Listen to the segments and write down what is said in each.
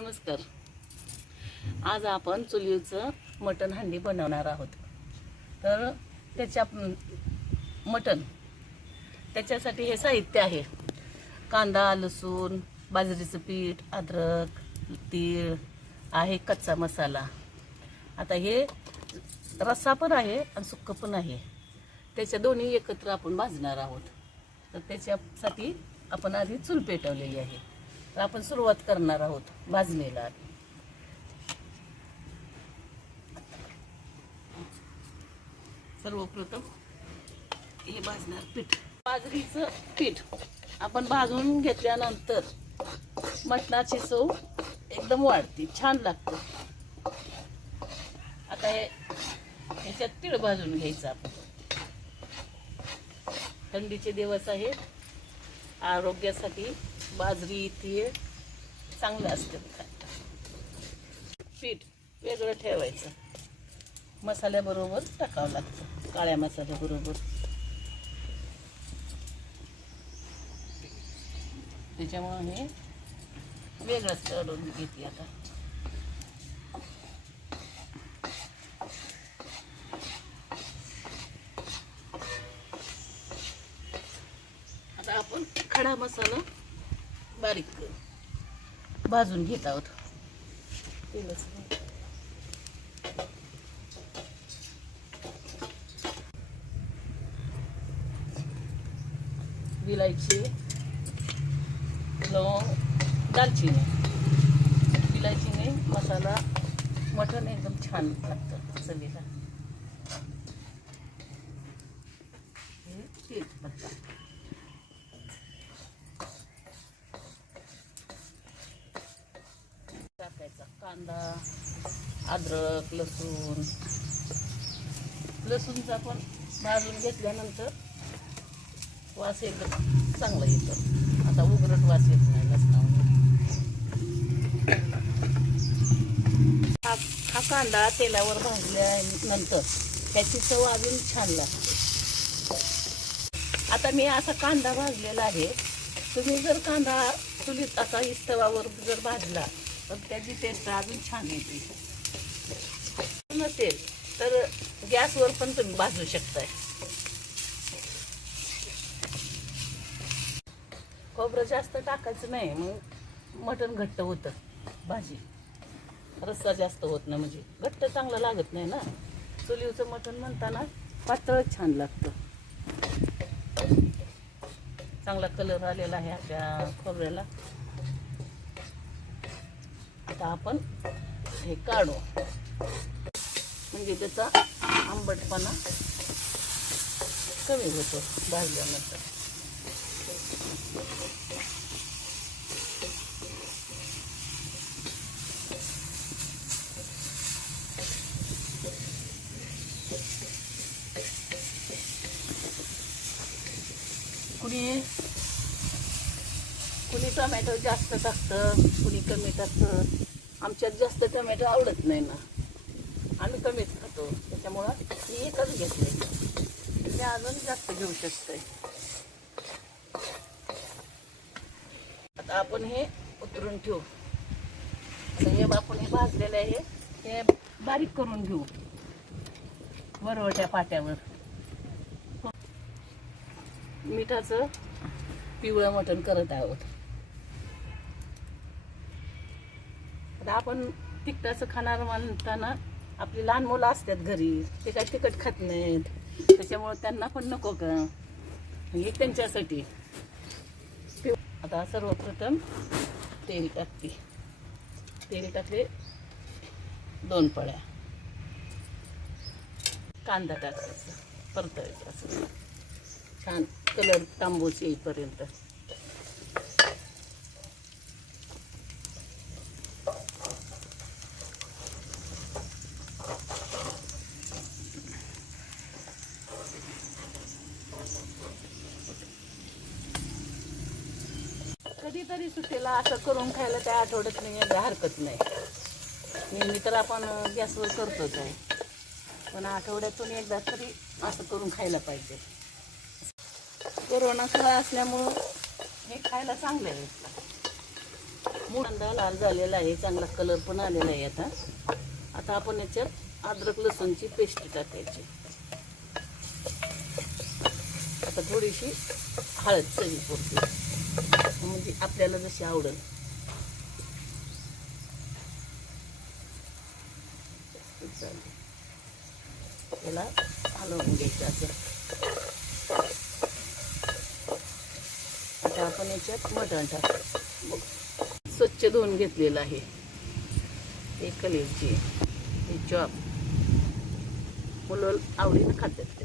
नमस्कार. आज आपण चुलीचं मटण हंडी बनवणार आहोत. तर त्याच्या मटण. त्याच्यासाठी हे साहित्य आहे. कांदा लसूण बाजरीचं पीठ अद्रक तीळ आहे कच्चा मसाला. आता हे रस्सा पण आहे आणि सुक्क पण आहे. त्याच्या दोन्ही एकत्र आपण भाजणार आहोत. तर त्याच्यासाठी आपण आधी चूल पेटवलेली आहे. आपण सुरुवात करणार आहोत भाजणीला. सर्वप्रथम हे भाजणार पीठ. बाजरीचं पीठ आपण भाजून घेतल्यानंतर मटणाची चव एकदम वाढते छान लागते. आता हे ह्याच्यात तीळ भाजून घ्यायचं आपण. थंडीचे दिवस आहेत. आरोग्यासाठी बाजरी तीळ चांगलं असतं. पीठ वेगळं ठेवायचं. मसाल्याबरोबर टाकावं लागतं. काळ्या मसाल्याबरोबर. त्याच्यामुळं हे वेगळंच तळून घेते आता आपण खडा मसाला बारीक करू भाजून घेत आहोत. विलायची लवंग दालचिनी. विलायचीने मसाला मटण एकदम छान लागतं चवीला हे तेजपत्ता टाकायचा कांदा अद्रक लसूण. लसूणचा पण भाजून घेतल्यानंतर वास एकदम चांगला येतो. आता उघडट वास येत नाही लसणावर हा हा कांदा तेलावर भाजल्यानंतर त्याची चव अजून छान लागते. आता मी असा कांदा भाजलेला आहे. तुम्ही जर कांदा चुलीत असा इस्तवावर जर भाजला तर त्याची टेस्ट अजून छान येते. नसेल तर गॅसवर पण तुम्ही भाजू शकताय. खोबरं जास्त टाकायचं नाही मग मटण घट्ट होतं भाजी. रस्सा जास्त होत नाही म्हणजे घट्ट चांगलं लागत नाही ना. चुलीवचं मटण म्हणताना पातळ छान लागतं. चांगला कलर आलेला आहे आपल्या खोबऱ्याला. आता आपण हे काढू. म्हणजे त्याचा आंबटपणा कमी होतो भाजल्यानंतर. कुणी कुणी टोमॅटो जास्त टाकतं कुणी कमी टाकतं. आमच्यात जास्त टोमॅटो आवडत नाही ना. आम्ही कमीच खातो. त्याच्यामुळं मी एकच घेतले मी अजून जास्त घेऊ शकते. आता आपण हे उतरून ठेवू. आता हे आपण हे भाजलेलं आहे. हे बारीक करून घेऊ. वरवट्या पाट्यावर. मिठाचं पिवळं मटण करत आहोत. तर आपण तिखटाचं खाणार म्हणताना आपली लहान मुलं असतात घरी ते काय तिखट खात नाहीत. त्याच्यामुळे त्यांना पण नको का हे त्यांच्यासाठी. आता सर्वप्रथम तेल टाकते. तेल टाकले दोन पळ्या. कांदा टाकायचा परतायचा. असं छान कलर तांबूस येईपर्यंत. कधीतरी सुट्टीला असं करून खायला त्या आठवड्यात नाही एकदा हरकत नाही. नेहमी तर आपण गॅसवर करतोच आहे. पण आठवड्यातून एकदा तरी असं करून खायला पाहिजे. कोरोना काळ असल्यामुळं हे खायला चांगलं आहे. मुळंदा लाल झालेला आहे चांगला कलर पण आलेला आहे आता. आता आपण याच्यात अद्रक लसूणची पेस्ट टाकायची. आता थोडीशी हळद सही पुरते म्हणजे आपल्याला जशी आवडेल. चालेल त्याला हलवून घ्यायचं असं. आता आपण याच्यात मटण टाक. स्वच्छ धुवून घेतलेलं आहे. हे कलेची. हे चॉप. मुलं आवडीनं खातात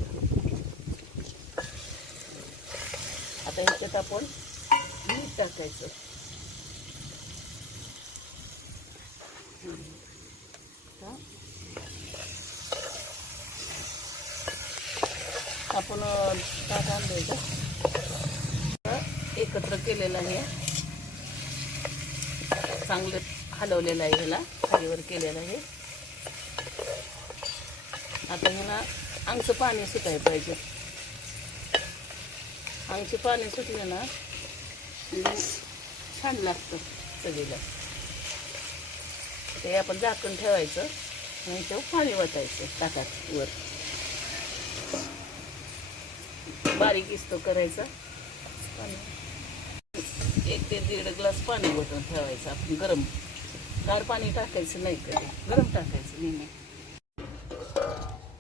आता ह्याच्यात आपण टाकायचं. आपण ताट आणलंय का? एकत्र केलेलं आहे. चांगलं हलवलेलं आहे ह्याला खालीवर केलेलं आहे. आता ह्याला अंगचं पाणी सुटायला पाहिजे. आमचे पाणी सुटले ना छान लागतं चवीला ते आपण झाकण ठेवायचं आणि तेव्हा पाणी वाटायचं ताकात वर. बारीक इस्तो करायचा. पाणी एक ते दीड ग्लास पाणी वटून ठेवायचं आपण गरम. गार पाणी टाकायचं नाही कधी. गरम टाकायचं नेहमी.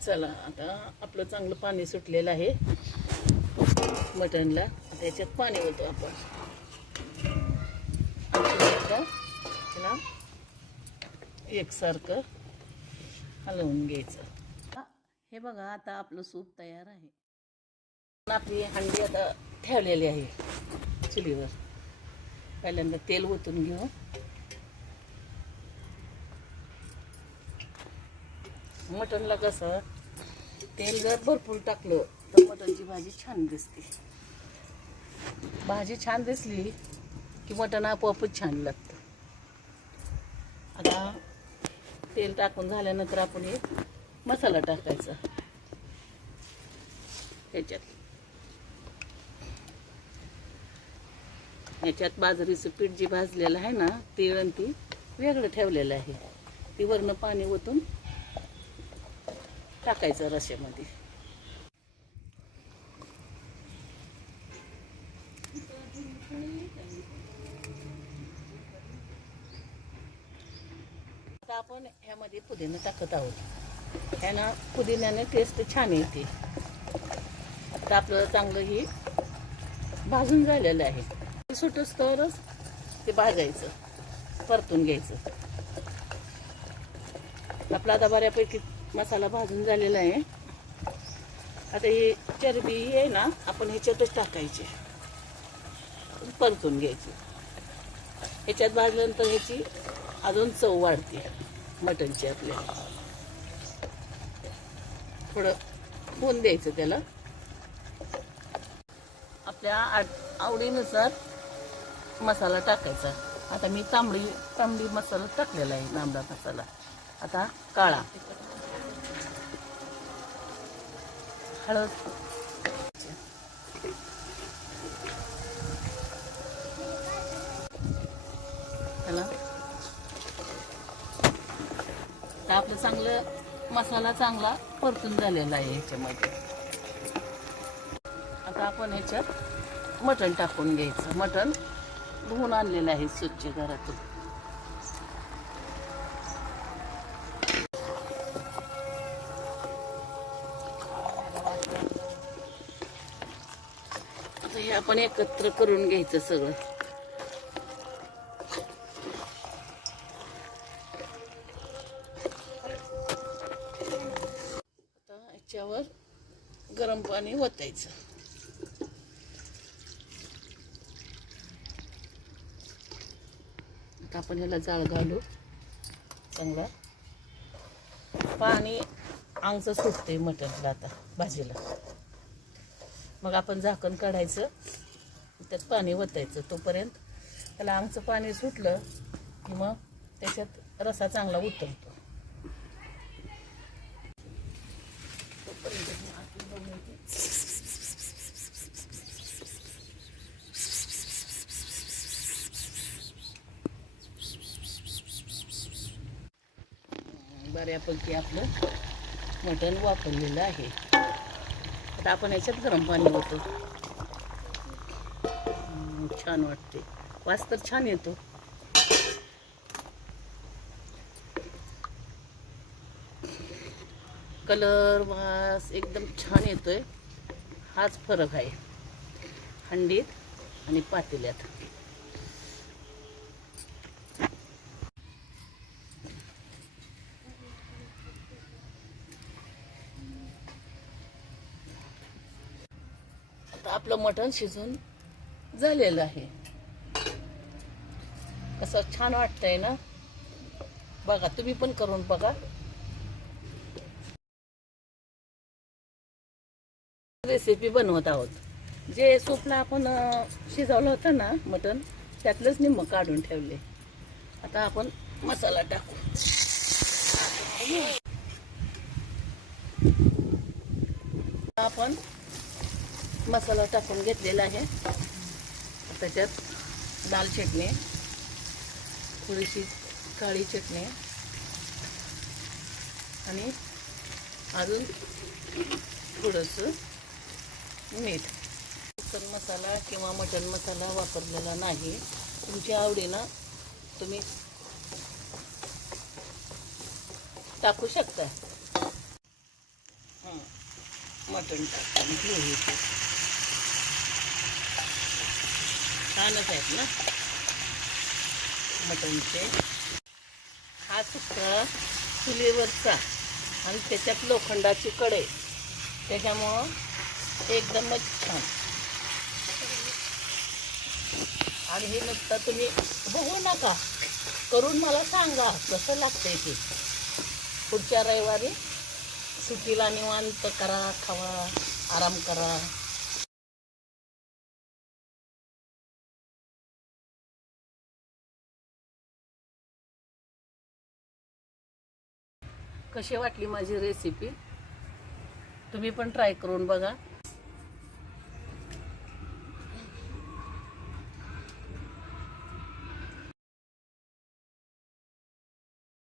चला आता आपलं चांगलं पाणी सुटलेलं आहे. मटणला त्याच्यात पाणी होतं आपण. एकसारखं हलवून घ्यायचं. हे बघा आता आपलं सूप तयार आहे. आपली हंडी आता ठेवलेली आहे चुलीवर. पहिल्यांदा तेल ओतून घेऊ. मटणला कसं तेल जर भरपूर टाकलं तर मटणची भाजी छान दिसते. भाजी छान दिसली की मटण आपोआपच छान लागतं. आता तेल टाकून झाल्यानंतर आपण हे मसाला टाकायचा. ह्याच्यात. ह्याच्यात बाजरीचं पीठ जे भाजलेलं आहे ना तीळ आणि ती वेगळं ठेवलेलं आहे. ती वरनं पाणी ओतून टाकायचं रश्यामध्ये आता आपण पुदिना टाकत आहोत. ह्यानं पुदिन्याने टेस्ट छान येते. आता आपलं चांगलं ही भाजून झालेलं आहे. सुटस तरच ते भाजायचं परतून घ्यायचं. आपला आता बऱ्यापैकी मसाला भाजून झालेला आहे. आता ही चरबी ही आहे ना आपण ह्याच्यातच टाकायची. परतून घ्यायची. ह्याच्यात भाजल्यानंतर ह्याची अजून चव वाढते. मटणची आपल्या थोडं होऊन द्यायचं त्याला. आपल्या आवडीनुसार मसाला टाकायचा. आता मी तांबडी तांबडी मसाला टाकलेला आहे लांबडा मसाला. आता काळा. हळद. चांगलं मसाला चांगला परतून झालेला आहे ह्याच्यामध्ये. आता आपण ह्याच्यात मटण टाकून घ्यायचं. मटण धुवून आणलेलं आहे स्वच्छ घरातून. आता हे आपण एकत्र करून घ्यायचं सगळं. पाणी आता आपण ह्याला जाळ घालू. चांगला. पाणी अंगचं सुटते मटणला आता भाजीला. मग आपण झाकण काढायचं. त्यात पाणी ओतायचं तोपर्यंत त्याला अंगचं पाणी सुटलं की मग त्याच्यात रसा चांगला उतरतो. तोपर्यंत मी आतून बघून येते. बऱ्यापैकी आपलं मटण वापरलेलं आहे. आता आपण याच्यात गरम पाणी होतो छान वाटते. वास तर छान येतो. कलर वास एकदम छान येतोय. हाच फरक आहे. हंडीत आणि पातेल्यात. आपलं मटण शिजून झालेलं आहे. कसं छान वाटतंय ना? बघा तुम्ही पण करून बघा. रेसिपी बनवत आहोत. जे सूपला आपण शिजवलं होतं ना मटण त्यातलंच निम्म काढून ठेवले. आता आपण मसाला टाकू. आपण मसाला टाकून घेतलेला आहे. त्याच्यात दाल चटणी थोडीशी काळी चटणी आणि अजून थोडंसं मीठ. चिकन मसाला किंवा मटन मसाला वापरलेला नाही. तुमच्या आवडीनं तुम्ही टाकू शकता. हां मटण टाकून घेऊ छानच आहेत ना. मटणचे हा सुद्धा चुलीवरचा आणि त्याच्यात लोखंडाची कढई. त्याच्यामुळं एकदमच छान. आणि हे नुसतं तुम्ही बघू नका. करून मला सांगा कसं लागतंय ते. पुढच्या रविवारी सुट्टीला निवांत करा खावा आराम करा. कशी वाटली माझी रेसिपी तुम्ही पण ट्राय करून बघा.